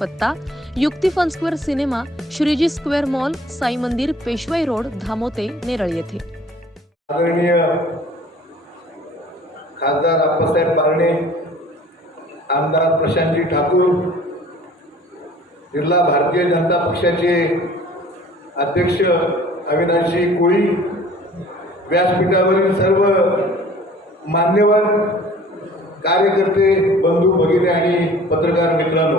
पत्ता युक्ती fun square cinema Shriji square mall Sai मंदिर पेशवाई रोड धामोते नेरळ येथे. आदरणीय खासदार आप्पासाहेब पारणे आमदार प्रशांतजी ठाकूर जिल्हा भारतीय जनता पक्षाचे अध्यक्ष अविनाशजी कोळी व्यासपीठावरील सर्व मान्यवर कार्यकर्ते बंधू भगिनी आणि पत्रकार मित्रांनो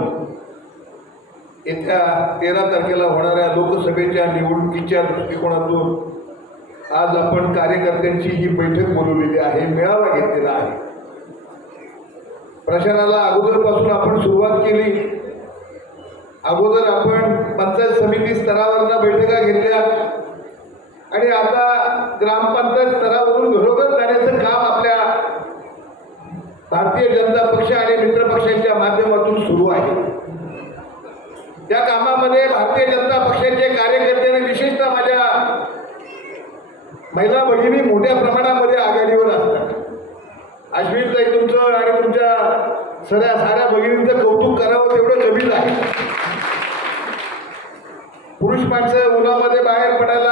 येत्या तेरा तारखेला होणाऱ्या लोकसभेच्या निवडणुकीच्या दृष्टिकोनातून आज आपण कार्यकर्त्यांची ही बैठक बोलवलेली आहे मेळावा घेतलेला आहे. प्रशासनाला अगोदरपासून आपण सुरुवात केली. अगोदर आपण पंचायत समिती स्तरावरनं बैठका घेतल्या. आणि आता ग्रामपंचायत स्तरावरून घरोघर जाण्याचं काम आपल्या भारतीय जनता पक्ष आणि मित्र पक्षांच्या माध्यमातून सुरू आहे. या कामामध्ये भारतीय जनता पक्षाचे कार्यकर्ते आणि विशेषतः माझ्या महिला भगिनी मोठ्या प्रमाणामध्ये आघाडीवर असतात. अश्विनताई तुमचं आणि तुमच्या सगळ्या साऱ्या भगिनींचं कौतुक करावं तेवढं कमीच आहे. पुरुष माणसं उन्हामध्ये बाहेर पडायला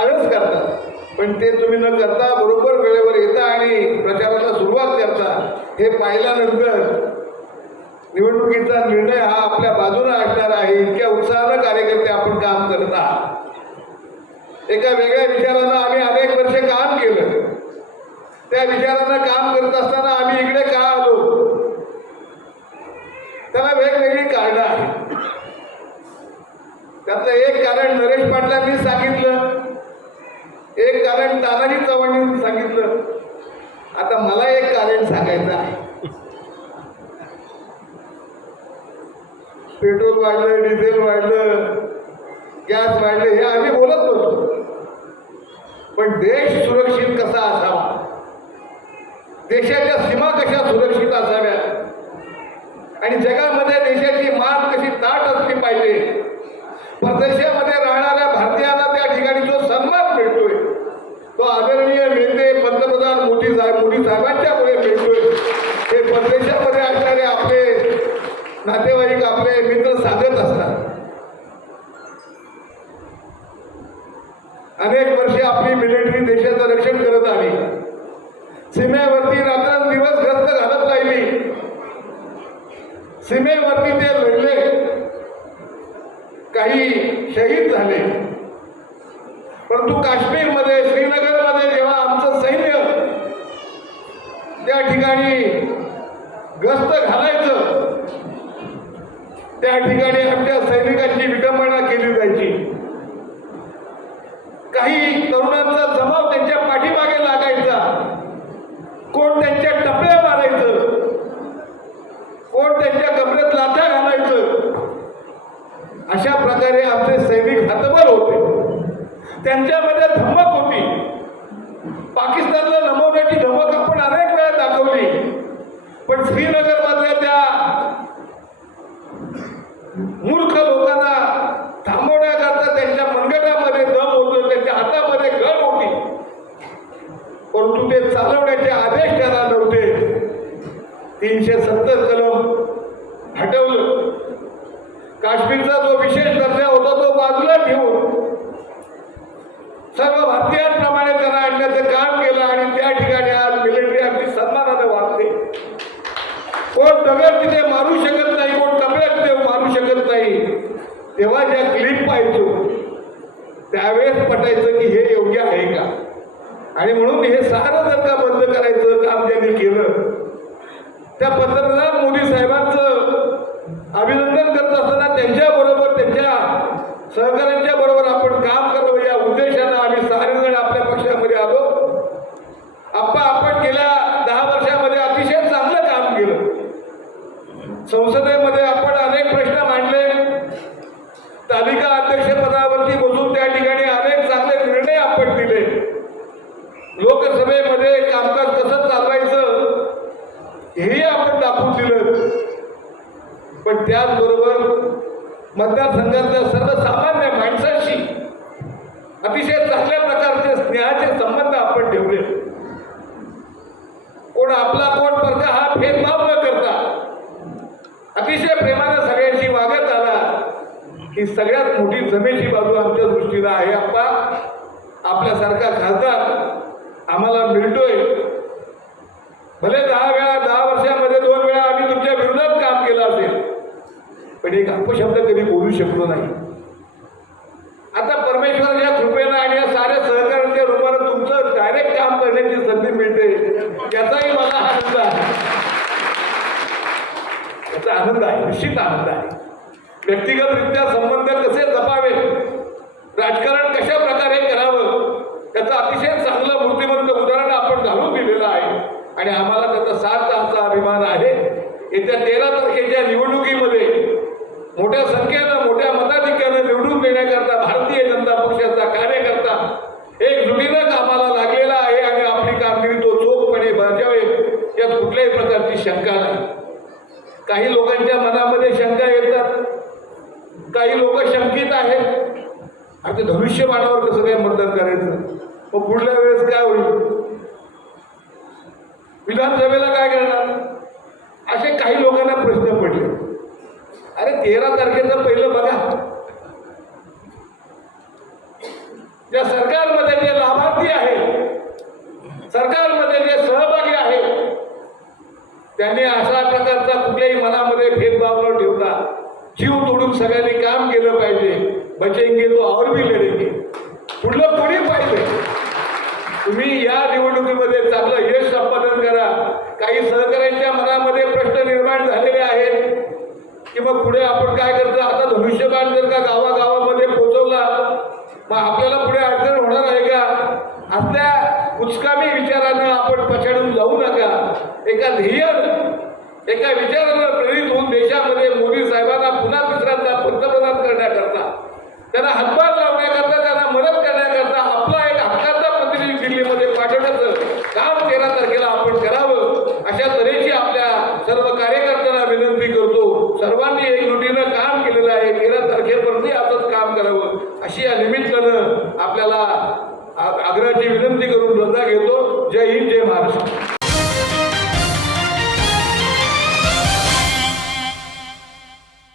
आळस करतात पण ते तुम्ही न करता बरोबर वेळेवर येता आणि प्रचाराला सुरुवात करता हे पाहिल्यानंतर निवडणुकीचा निर्णय हा आपल्या बाजूने असणार आहे. इतक्या उत्साहानं कार्यकर्ते आपण काम करत आहात. एका वेगळ्या विचारानं आम्ही अनेक वर्ष काम केलं. त्या विचारानं काम करत असताना आम्ही इकडे का आलो? त्याला वेगवेगळी कारणं आहेत. त्यातलं एक कारण नरेश पाटलांनी सांगितलं. एक कारण तानाजी चव्हाणांनी सांगितलं. आता मला एक कारण सांगायचं आहे. पेट्रोल वाढलं डिझेल वाढलं गॅस वाढलं हे आम्ही बोलत नव्हतो. पण देश सुरक्षित कसा असावा? देशाच्या सीमा कशा सुरक्षित असाव्या आणि जगामध्ये देशाची मान कशी ताट असली पाहिजे? परदेशामध्ये राहणाऱ्या भारतीयांना त्या ठिकाणी जो सन्मान मिळतोय तो आदरणीय नेते पंतप्रधान मोदी साहेब मोदी साहेबांच्यामुळे मिळतोय हे परदेशामध्ये असणारे आपले नातेवाईक आपले मित्र सांगत असतात अनेक वर्षे आपली मिलिटरी देशाचं रक्षण करत आली. सीमेवरती रात्रंदिवस ग्रस्त घालत राहिली. सीमेवरती ते लढले. काही शहीद झाले. परंतु काश्मीरमध्ये श्रीनगरमध्ये जेव्हा आमचं सैन्य त्या ठिकाणी गस्त घालायचं त्या ठिकाणी आमच्या सैनिकांची विडंबना केली जायची. काही तरुणांचा जमाव त्यांच्या पाठीमागे लागायचा. कोण त्यांच्या टपल्या मारायचं? कोण त्यांच्या कपड्यात लाथा घालायचं? अशा प्रकारे आमचे सैनिक हतबल होते. त्यांच्यामध्ये धमक होती. पाकिस्तानला नमवण्याची धमक आपण अनेक वेळा दाखवली. पण श्रीनगर सर्व भारतीयांप्रमाणे त्यांना आणण्याचं काम केलं आणि त्या ठिकाणी आज मिलिटरी अगदी सन्मानाने वागते. कोण डब्यात तिथे मारू शकत नाही कोण डब्यात तिथे मारू शकत नाही तेव्हा ज्या क्लिप पाहायचो त्यावेळेस पटायचं की हे योग्य आहे का? आणि म्हणून हे सारं जर का बंद करायचं काम त्यांनी केलं त्या पंतप्रधान मोदी साहेबांचं अभिनंदन करत असताना त्यांच्याबरोबर त्यांच्या सहकार्या अध्यक्षपदावरती बसून त्या ठिकाणी अनेक चांगले निर्णय आपण दिले. लोकसभेमध्ये कामकाज कसं चालवायचं हे आपण दाखवून दिलं. पण त्याचबरोबर मतदारसंघातल्या सर्व सगळ्यात मोठी जमेची बाजू आमच्या दृष्टीनं आहे आप्पा. आपल्यासारखा खासदार आम्हाला मिळतोय. भले दहा वेळा दहा वर्षामध्ये दोन वेळा आम्ही तुमच्या विरोधात काम केलं असेल पण एक अपशब्द कधी बोलू शकलो नाही. आता परमेश्वराच्या कृपेनं आणि या साऱ्या सहकार्यांच्या रूपानं तुमचं डायरेक्ट काम करण्याची संधी मिळते याचाही मला आनंद आहे. याचा आनंद आहे निश्चित आनंद आहे. व्यक्तिगतरित्या संबंध राजकारण कशा प्रकारे करावं त्याचं अतिशय चांगलं मूर्तिमंत उदाहरण आपण घालून दिलेलं आहे. आणि आम्हाला त्याचा साथ असा अभिमान आहे. येत्या तेरा तारखेच्या निवडणुकीमध्ये मोठ्या संख्येनं मोठ्या मताधिक्यानं निवडून देण्याकरता भारतीय जनता पक्षाचा कार्यकर्ता एकजुटीनं कामाला लागलेला आहे आणि आपली कामगिरी तो चोखपणे बजावेल यात कुठल्याही प्रकारची शंका नाही. काही लोकांच्या मनामध्ये शंका येतात. काही लोक शंकित आहेत. आता धनुष्यबाणावर कसं काय मतदान करायचं? मग पुढल्या वेळेस काय होईल? विधानसभेला काय करणार? असे काही लोकांना प्रश्न पडले. अरे तेरा तारखेचं पहिलं बघा ज्या सरकारमध्ये जे लाभार्थी आहेत सरकारमध्ये जे सहभागी आहेत त्यांनी अशा प्रकारचा कुठल्याही मनामध्ये भेदभाव न ठेवता मिळून सगळ्यांनी काम केलं पाहिजे. बचेंगे तो और भी लढेंगे पुढलं कोणी पाहिजे. तुम्ही या निवडणुकीमध्ये चांगलं यश संपादन करा. काही सहकाऱ्यांच्या मनामध्ये प्रश्न निर्माण झालेले आहेत. की मग पुढे आपण काय करतो? आता धनुष्यबाण जर का गावागावामध्ये पोहोचवला मग आपल्याला पुढे अडचण होणार आहे का असल्या कुचकामी विचारानं आपण पछाडून जाऊ नका एका ध्येयानं एका विचारानं प्रेरित होऊन देशामध्ये मोदी साहेबांना पुन्हा तिसऱ्यांदा पंतप्रधान करण्याकरता त्यांना हातभार लावण्याकरता त्यांना मदत करण्याकरता आपला एक हक्काचा प्रतिनिधी दिल्लीमध्ये पाठवण्याचं काम तेरा तारखेला आपण करावं. अशा तऱ्हेची आपल्या सर्व कार्यकर्त्यांना विनंती करतो. सर्वांनी एकजुटीनं काम केलेलं आहे. तेरा तारखेपर्यंत असंच काम करावं. अशी या निमित्तानं आपल्याला आग्रहाची विनंती